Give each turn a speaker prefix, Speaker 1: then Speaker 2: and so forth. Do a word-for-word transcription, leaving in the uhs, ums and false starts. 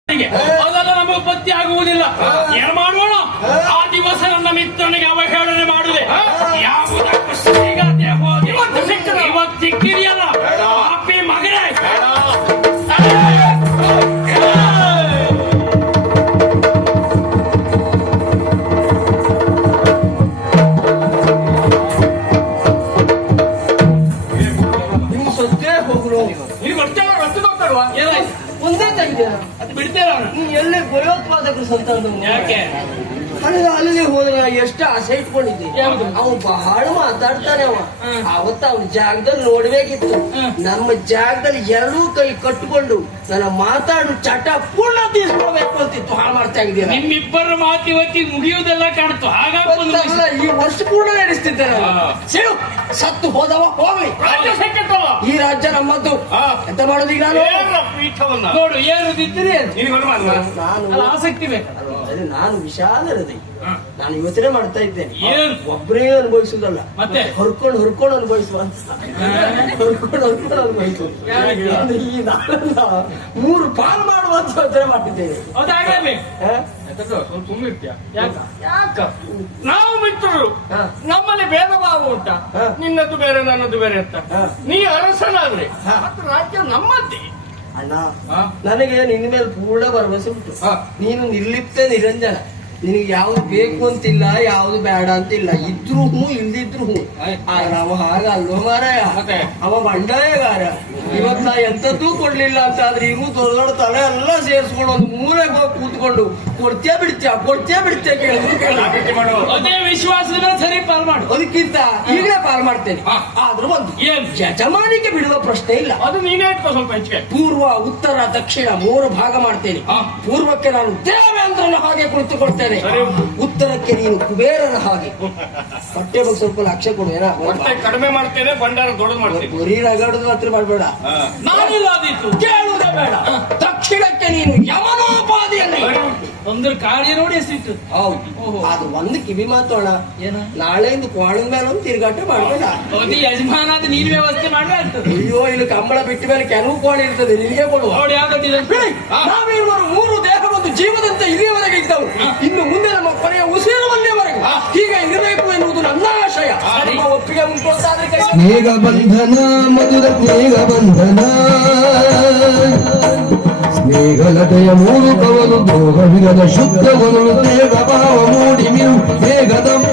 Speaker 1: ಅದೆಲ್ಲ ನಮಗೆ ಪತ್ತಿ ಆಗುವುದಿಲ್ಲ. ಏನ್ ಮಾಡೋಣ? ಆ ದಿವಸ ನನ್ನ ಮಿತ್ರನಿಗೆ ಅವಹೇಳನೆ ಮಾಡುವೆ. ಯಾವುದಕ್ಕೂ ಸಿಗದೆ ಹೋಗಿ ಇವತ್ತು ಸಿಕ್ಕಿದ ಇವತ್ತು ಸಿಕ್ಕಿದೆಯಲ್ಲ ಅಪ್ಪಿ ಮಗನೇ.
Speaker 2: ನಿಮ್ಮ ಸದ್ಯ ಹೋಗ್ರು
Speaker 1: ನೀವು ಅಷ್ಟೆಲ್ಲ ರಸ್ತೆ ಹೋಗ್ತಾಡುವ ಏನಾಯ್ತು?
Speaker 2: ಒಂದೇ ತೆಗಿದೇನ
Speaker 1: ಅದು ಬಿಡ್ತೇರ
Speaker 2: ನೀ ಎಲ್ಲೇ ಭಯೋತ್ಪಾದಕರು ಸಂತಾನ
Speaker 1: ಯಾಕೆ
Speaker 2: ಅಲ್ಲಿಗೆ ಅಲ್ಲಿಗೆ ಹೋದ್ರೆ ಎಷ್ಟು ಆಸೆ ಇಟ್ಕೊಂಡಿದ್ದೆ.
Speaker 1: ಯಾವ್ದು?
Speaker 2: ಅವ ಬಹಳ ಮಾತಾಡ್ತಾನೆ. ಅವ ಅವತ್ತ ಅವನ ಜಾಗದಲ್ಲಿ ನೋಡ್ಬೇಕಿತ್ತು. ನಮ್ಮ ಜಾಗದಲ್ಲಿ ಎರಡೂ ಕೈ ಕಟ್ಟಿಕೊಂಡು ನನ್ನ ಮಾತಾಡು ಚಟ ಪೂರ್ಣ ತೀರ್ಸ್ಕೊಳ್ಬೇಕು ಅಂತಿತ್ತು. ಹಾಳು ಮಾಡ್ತಾ ಇದೀರ.
Speaker 1: ನಿಮ್ಮಿಬ್ಬರ ಮಾತು ಇವತ್ತಿಗೆ ಮುಗಿಯುವುದೆಲ್ಲ ಕಾಣ್ತು. ಹಾಗಾಗ್ತಲ್ಲ
Speaker 2: ಈ ವರ್ಷ ಪೂರ್ಣ ನಡೆಸ್ತಿದ್ದಾರೆ. ಸಿಡು ಸತ್ತು ಹೋದವ ಹೋಗ್ಲಿ.
Speaker 1: ರಾಜ್ಯ ಸೆಕ್ಕೆತ್ತಲ್ಲ.
Speaker 2: ಈ ರಾಜ್ಯ ನಮ್ಮದ್ದು. ಎಂತ ಮಾಡೋದು ಈಗ ನಾನು?
Speaker 1: ಪೀಠವನ್ನ ನೋಡು ಏರುದಿದ್ದೀರಿ
Speaker 2: ನಾನು
Speaker 1: ಆಸಕ್ತಿ ಬೇಕು.
Speaker 2: ಅದು ನಾನು ವಿಶಾಲ ಹೃದಯ. ನಾನು ಯೋಚನೆ ಮಾಡ್ತಾ ಇದ್ದೇನೆ.
Speaker 1: ಏನು?
Speaker 2: ಒಬ್ಬರೇ ಅನುಭವಿಸುದಲ್ಲ,
Speaker 1: ಮತ್ತೆ
Speaker 2: ಹೊರ್ಕೊಂಡು ಹೊರ್ಕೊಂಡು ಅನುಭವಿಸುವ ಅಂತ. ಹೊರ್ಕೊಂಡು ಹೊರ್ಕೊಂಡು ಅನುಭವಿಸುವುದು. ಈ ನಾಳೆಲ್ಲ ಮೂರು ಪಾಲು ಮಾಡುವಂತ ಯೋಚನೆ ಮಾಡಿದ್ದೇನೆ.
Speaker 1: ಅದಾಗಬೇಕು.
Speaker 2: ಹ?
Speaker 1: ಸುಮ್ಮನಿರ್ತೀಯ ಯಾಕ
Speaker 2: ಯಾಕ
Speaker 1: ನಾವು ಮಿತ್ರರು
Speaker 2: ಹ.
Speaker 1: ನಮ್ಮಲ್ಲಿ ಭೇದ ಭಾವ ಉಂಟ.
Speaker 2: ಹ.
Speaker 1: ನಿನ್ನದು ಬೇರೆ ನನ್ನದು ಬೇರೆ ಅಂತ.
Speaker 2: ಹ.
Speaker 1: ನೀ ಅರಸನಾದ್ರೆ
Speaker 2: ಹ.
Speaker 1: ಮತ್ತು ರಾಜ್ಯ ನಮ್ಮದ್ದೇ.
Speaker 2: ಅಣ್ಣ
Speaker 1: ಹ?
Speaker 2: ನನಗೆ ನಿನ್ನ ಮೇಲೆ ಪೂರ್ಣ ಭರವಸೆ ಉಂಟು.
Speaker 1: ಹ.
Speaker 2: ನೀನು ನಿರ್ಲಿಪ್ತ ನಿರಂಜನ. ನಿನಗೆ ಯಾವ್ದು ಬೇಕು ಅಂತಿಲ್ಲ, ಯಾವ್ದು ಬೇಡ ಅಂತಿಲ್ಲ. ಇದ್ರು ಹೂ ಇಲ್ದಿದ್ರು ಹೂ. ಆದ್ರೆ ಅವ ಹಾಗಲ್ವ ಮಾರಾಯ.
Speaker 1: ಮತ್ತೆ?
Speaker 2: ಅವ ಬಂಡಾಯಗಾರ. ಇವತ್ ನಾ ಎಂತದ್ದೂ ಕೊಡ್ಲಿಲ್ಲ ಅಂತ ಆದ್ರೆ ಇವು ದೊಡ್ಡ ದೊಡ್ಡ ತಲೆ ಎಲ್ಲ ಸೇರ್ಸ್ಕೊಂಡು ಒಂದು ಮೂಲೆಗೆ ಹೋಗಿ ಕೂತ್ಕೊಂಡು ಕೊಡ್ತೀಯ ಬಿಡ್ತೀಯ ಕೊಡ್ತೀಯ ಬಿಡ್ತೀಯ ಕೇಳಿದ್ರು ಕೇಳಿದ್ರು
Speaker 1: ಅದೇ ವಿಶ್ವಾಸದ ಮೇಲೆ ಸರಿ ಪಾಲ್ ಮಾಡು.
Speaker 2: ಅದಕ್ಕಿಂತ ಈಗಲೇ ಪಾಲ್ ಮಾಡ್ತೇನೆ.
Speaker 1: ಹ.
Speaker 2: ಆದ್ರೂ ಒಂದು
Speaker 1: ಏನ್?
Speaker 2: ಯಜಮಾನಿಗೆ ಬಿಡುವ ಪ್ರಶ್ನೆ ಇಲ್ಲ.
Speaker 1: ಅದು ನೀನೇ ಇಟ್ಕೋ ಸ್ವಲ್ಪ ಹೆಚ್ಚಿಗೆ.
Speaker 2: ಪೂರ್ವ ಉತ್ತರ ದಕ್ಷಿಣ ಮೂರು ಭಾಗ ಮಾಡ್ತೇನೆ.
Speaker 1: ಹ.
Speaker 2: ಪೂರ್ವಕ್ಕೆ ನಾನು ದೇವೇಂದ್ರನ ಹಾಗೆ ಕುಳಿತುಕೊಳ್ತೇನೆ.
Speaker 1: ಸರಿ.
Speaker 2: ಉತ್ತರಕ್ಕೆ ನೀನು ಕುಬೇರನ ಹಾಗೆ. ಹೊಟ್ಟೆ ಬಗ್ಗೆ ಸ್ವಲ್ಪ ಲಕ್ಷ್ಯ ಕೊಡು. ಏನ
Speaker 1: ಹೊಟ್ಟೆ ಕಡಿಮೆ ಮಾಡ್ತೇನೆ, ಭಂಡಾರ ದೊಡ್ಡದು ಮಾಡ್ತೇನೆ.
Speaker 2: ಬರೀ ರಗಡದು ಮಾತ್ರ ಮಾಡಬೇಡ.
Speaker 1: ನಾನಿಲ್ಲ ಅದಿತ್ತು
Speaker 2: ಕೇಳುವುದೇ ಬೇಡ. ದಕ್ಷಿಣಕ್ಕೆ ನೀನು ಯಮನೋಪಾದಿಯಲ್ಲಿ.
Speaker 1: ಒಂದು ಕಾರ್ಯ ನೋಡಿ ಎಷ್ಟಿತ್ತು.
Speaker 2: ಹೌದು. ಅದು ಒಂದು ಕಿವಿ ಮಾತೋಣ.
Speaker 1: ಏನ?
Speaker 2: ನಾಳೆಯಿಂದ ಕೋಳದ ಮೇಲೆ ಒಂದು ತಿರುಗಾಟ ಮಾಡಬೇಡ.
Speaker 1: ಅದು ಯಜಮಾನ ಅದು ನೀನ್ ವ್ಯವಸ್ಥೆ ಮಾಡ್ಬೇಕಾಗ್ತದೆ.
Speaker 2: ಅಯ್ಯೋ ಇಲ್ಲಿ ಕಂಬಳ ಬಿಟ್ಟ ಮೇಲೆ ಕೆಲವು ಕೋಳಿ ಇರ್ತದೆ, ನಿನಗೆ ಕೊಡುವ.
Speaker 1: ನೋಡಿ ಯಾವ್ದಿದೆ
Speaker 2: ಬಿಡಿ. ನಾವಿರುವರು ಮೂರು ದೇಹ ಒಂದು ಜೀವದಂತೆ ಇಲ್ಲಿಯವರೆಗೆ ಇದ್ದವರು. ಇನ್ನು ಮುಂದೆ ನಮ್ಮ ಕೊನೆಯ ಉಸಿರುವಲ್ಲಿಯವರೆಗೂ ಹೀಗೆ ಇರಬೇಕು ಎನ್ನುವುದು ನನ್ನ ಆಶಯ. ನಿಮ್ಮ ಒಪ್ಪಿಗೆ ಉಂಟು ಅಂತಾದ್ರೆ ಕೈ-
Speaker 3: ಸ್ನೇಹ ಬಂಧನ ಮಧುರ ಸ್ನೇಹ ಬಂಧನ ಸ್ನೇಹಲತೆಯ ಮೂರು ಕವಲು ಭೋಗ ವಿಗದ ಶುದ್ಧ ಒಲಲು ಸ್ನೇಹ ಭಾವ ಮೂಡಿ ಮಿರು ಮೇಘದ